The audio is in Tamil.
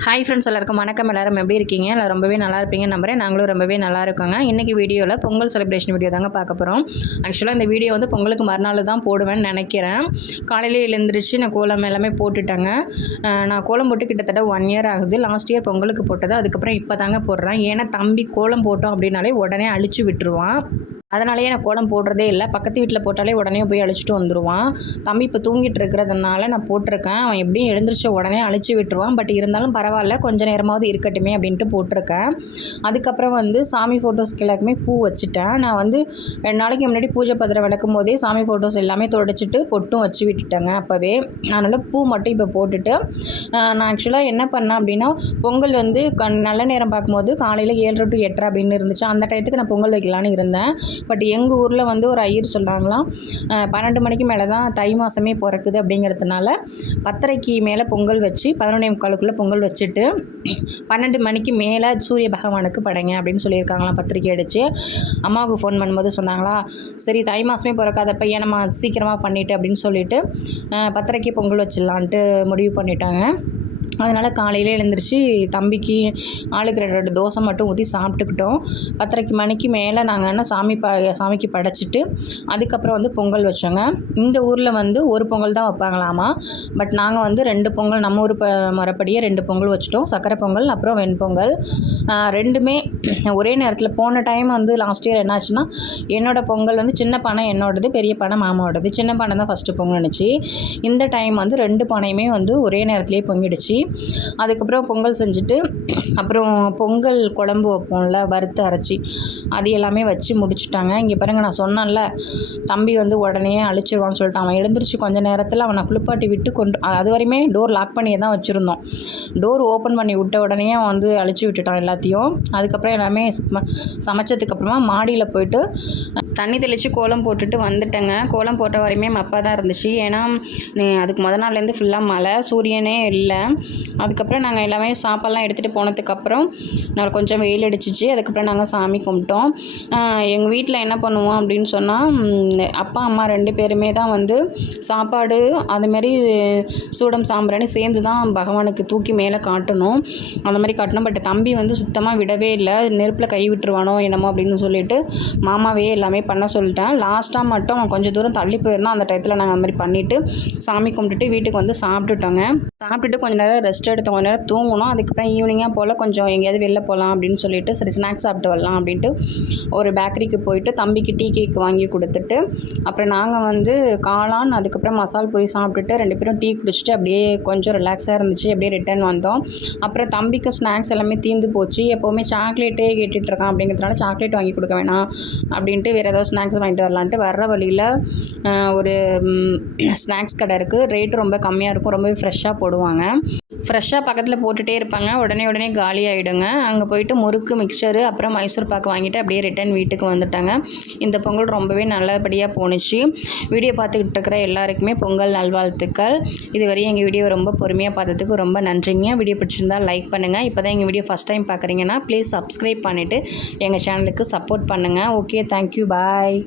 ஹாய் ஃப்ரெண்ட்ஸ் எல்லாருக்கும் வணக்கம். எல்லாரும் எப்படி இருக்கீங்க? எல்லாம் ரொம்பவே நல்லா இருப்பீங்க நம்புறேன். நாங்களும் ரொம்பவே நல்லா இருக்கோங்க. இன்றைக்கி வீடியோவில் பொங்கல் செலிப்ரேஷன் வீடியோ தாங்க பார்க்க போகிறோம் ஆக்சுவலாக இந்த வீடியோ வந்து பொங்கலுக்கு மறுநாள் தான் போடுவேன்னு நினைக்கிறேன். காலையிலே எழுந்திரிச்சு நான் கோலம் எல்லாமே போட்டுட்டேங்க. நான் கோலம் போட்டு கிட்டத்தட்ட ஒன் இயர் ஆகுது. லாஸ்ட் இயர் பொங்கலுக்கு போட்டது. அதுக்கப்புறம் இப்போ தாங்க போடுறேன். ஏன்னா தம்பி கோலம் போட்டோம் அப்படின்னாலே உடனே அழிச்சு விட்டுருவான். அதனாலேயே நான் கோலம் போடுறதே இல்லை. பக்கத்து வீட்டில் போட்டாலே உடனே போய் அழிச்சிட்டு வந்துடுவான் தம்பி இப்போ தூங்கிட்டு இருக்கிறதுனால நான் போட்டிருக்கேன். அவன் எப்படியும் எழுந்திரிச்ச உடனே அழிச்சு விட்டுருவான். பட் இருந்தாலும் பரவாயில்ல. கொஞ்ச நேரமாவது இருக்கட்டுமே அப்படின்ட்டு போட்டிருக்கேன். அதுக்கப்புறம் வந்து சாமி ஃபோட்டோஸ்க்கு எல்லாருக்குமே பூ வச்சுட்டேன். நான் வந்து ரெண்டு நாளைக்கு முன்னாடி பூஜை பத்திரம் விளக்கும் போதே சாமி ஃபோட்டோஸ் எல்லாமே தொடச்சிட்டு பொட்டும் வச்சு விட்டுட்டேங்க அப்போவே. அதனால் பூ மட்டும் இப்போ போட்டுட்டு நான் ஆக்சுவலாக என்ன பண்ணேன் அப்படின்னா பொங்கல் வந்து கண் நல்ல நேரம் பார்க்கும்போது காலையில் ஏழரை டு எட்டரை அப்படின்னு இருந்துச்சு. அந்த டயத்துக்கு நான் பொங்கல் வைக்கலான்னு இருந்தேன். பட் எங்கள் ஊரில் வந்து ஒரு ஐயர் சொன்னாங்களாம் பன்னெண்டு மணிக்கு மேலே தான் தை மாதமே பிறக்குது அப்படிங்கிறதுனால பத்தரைக்கு மேலே பொங்கல் வச்சு பதினொன்னே முக்காலுக்குள்ளே பொங்கல் வச்சுட்டு பன்னெண்டு மணிக்கு மேலே சூரிய பகவானுக்கு படைங்க அப்படின்னு சொல்லியிருக்காங்களாம் பத்திரிக்கை அடித்து அம்மாவுக்கு ஃபோன் பண்ணும்போது சொன்னாங்களா சரி தை மாதமே பிறக்காதப்ப ஏன் நம்ம சீக்கிரமாக பண்ணிவிட்டு அப்படின்னு சொல்லிட்டு ஆஹ் பொங்கல் வச்சிடலான்ட்டு முடிவு பண்ணிட்டாங்க. அதனால் காலையில் எழுந்திரிச்சு தம்பிக்கு ஆளுக்கு ரெண்டு ரெண்டு தோசை மட்டும் ஊற்றி சாப்பிட்டுக்கிட்டோம். பத்தரைக்கு மணிக்கு மேலே நாங்கள் என்ன சாமி ப சாமிக்கு படைச்சிட்டு அதுக்கப்புறம் வந்து பொங்கல் வச்சோங்க. இந்த ஊரில் வந்து ஒரு பொங்கல் தான் வைப்பாங்களாமா? பட் நாங்கள் வந்து ரெண்டு பொங்கல் நம்ம ஊர் ப முறைப்படியே ரெண்டு பொங்கல் வச்சுட்டோம். சக்கரை பொங்கல் அப்புறம் வெண்பொங்கல் ரெண்டுமே ஒரே நேரத்தில் போன டைம் வந்து லாஸ்ட் இயர் என்னாச்சுன்னா என்னோடய பொங்கல் வந்து சின்ன பானை என்னோடது பெரிய பானை மாமாவோடது. சின்ன பானை தான் ஃபஸ்ட்டு பொங்கல்னுச்சு இந்த டைம் வந்து ரெண்டு பானையுமே வந்து ஒரே நேரத்துலேயே பொங்கிடுச்சு. அதுக்கப்புறம் பொங்கல் செஞ்சுட்டு அப்புறம் பொங்கல் குழம்பு வைப்போம்ல வறுத்து அரைச்சி அது எல்லாமே வச்சு முடிச்சுட்டாங்க. இங்கே பாருங்க நான் சொன்னேன்ல தம்பி வந்து உடனே அழிச்சிருவான்னு சொல்லிட்டு அவன் எழுந்திரிச்சு கொஞ்ச நேரத்தில் அவனை குளிப்பாட்டி விட்டு கொண்டு அது வரையுமே டோர் லாக் பண்ணியே தான் வச்சுருந்தோம். டோர் ஓப்பன் பண்ணி விட்ட உடனே அவன் வந்து அழிச்சு விட்டுட்டான் எல்லாத்தையும். அதுக்கப்புறம் எல்லாமே சமைச்சதுக்கப்புறமா மாடியில் போயிட்டு தண்ணி தெளித்து கோலம் போட்டுட்டு வந்துட்டேங்க. கோலம் போட்ட வரையுமே மப்பாக தான் இருந்துச்சு. ஏன்னா அதுக்கு முத நாள்லேருந்து ஃபுல்லாக மழை சூரியனே இல்லை. அதுக்கப்புறம் நாங்கள் எல்லாமே சாப்பாடுலாம் எடுத்துகிட்டு போனதுக்கப்புறம் நான் கொஞ்சம் வெயில் அடிச்சிச்சு. அதுக்கப்புறம் நாங்கள் சாமி கும்பிட்டோம். எங்கள் வீட்டில் என்ன பண்ணுவோம் அப்படின்னு சொன்னால் அப்பா அம்மா ரெண்டு பேருமே தான் வந்து சாப்பாடு அதுமாரி சூடம் சாம்பிராணி சேர்ந்து தான் பகவானுக்கு தூக்கி மேலே காட்டணும். அந்த மாதிரி காட்டணும். பட் தம்பி வந்து சுத்தமாக விடவே இல்லை. நெருப்பில் கை விட்டுருவானோ என்னமோ அப்படின்னு சொல்லிட்டு மாமாவே எல்லாமே பண்ண சொல்லிட்டேன். லாஸ்ட்டாக மட்டும் அவன் கொஞ்சம் தூரம் தள்ளி போயிருந்தான். அந்த டயத்தில் நாங்கள் அந்த மாதிரி பண்ணிவிட்டு சாமி கும்பிட்டுட்டு வீட்டுக்கு வந்து சாப்பிட்டுட்டோங்க. சாப்பிட்டுட்டு கொஞ்சம் நேரம் ரெஸ்ட் எடுத்து கொஞ்ச நேரம் தூங்கணும். அதுக்கப்புறம் ஈவினிங்காக போல் கொஞ்சம் எங்கேயாவது வெளில போகலாம் அப்படின்னு சொல்லிட்டு சரி ஸ்நாக்ஸ் சாப்பிட்டு வரலாம் அப்படின்ட்டு ஒரு பேக்கரிக்கு போயிட்டு தம்பிக்கு டீ கேக் வாங்கி கொடுத்துட்டு அப்புறம் நாங்கள் வந்து காளான் அதுக்கப்புறம் மசால் பூரி சாப்பிட்டுட்டு ரெண்டு பேரும் டீ குடிச்சிட்டு அப்படியே கொஞ்சம் ரிலாக்ஸாக இருந்துச்சு. அப்படியே ரிட்டர்ன் வந்தோம். அப்புறம் தம்பிக்கு ஸ்நாக்ஸ் எல்லாமே தீர்ந்து போச்சு. எப்போவுமே சாக்லேட்டே கேட்டுட்ருக்கான் அப்படிங்கிறதுனால சாக்லேட் வாங்கி கொடுக்க வேணாம் அப்படின்ட்டு வேறு ஏதாவது ஸ்நாக்ஸ் வாங்கிட்டு வரலான்ட்டு வர்ற வழியில் ஒரு ஸ்நாக்ஸ் கடை இருக்குது ரேட்டு ரொம்ப கம்மியாக இருக்கும். ரொம்பவே ஃப்ரெஷ்ஷாக போடுவாங்க. ஃப்ரெஷ்ஷாக பக்கத்தில் போட்டுகிட்டே இருப்பாங்க. உடனே உடனே காலி ஆகிடுங்க அங்கே போயிட்டு முறுக்கு மிக்சரு அப்புறம் மைசூர் பாக்கு வாங்கிட்டு அப்படியே ரிட்டர்ன் வீட்டுக்கு வந்துட்டாங்க. இந்த பொங்கல் ரொம்பவே நல்லபடியாக போணுச்சு. வீடியோ பார்த்துக்கிட்டு இருக்கிற எல்லாருக்குமே பொங்கல் நல்வாழ்த்துக்கள். இதுவரையும் எங்கள் வீடியோ ரொம்ப பொறுமையாக பார்த்ததுக்கு ரொம்ப நன்றிங்க. வீடியோ பிடிச்சிருந்தா லைக் பண்ணுங்கள் இப்போ தான் எங்கள் வீடியோ ஃபஸ்ட் டைம் பார்க்குறீங்கன்னா ப்ளீஸ் சப்ஸ்கிரைப் பண்ணிவிட்டு எங்கள் சேனலுக்கு சப்போர்ட் பண்ணுங்கள் ஓகே தேங்க்யூ பாய்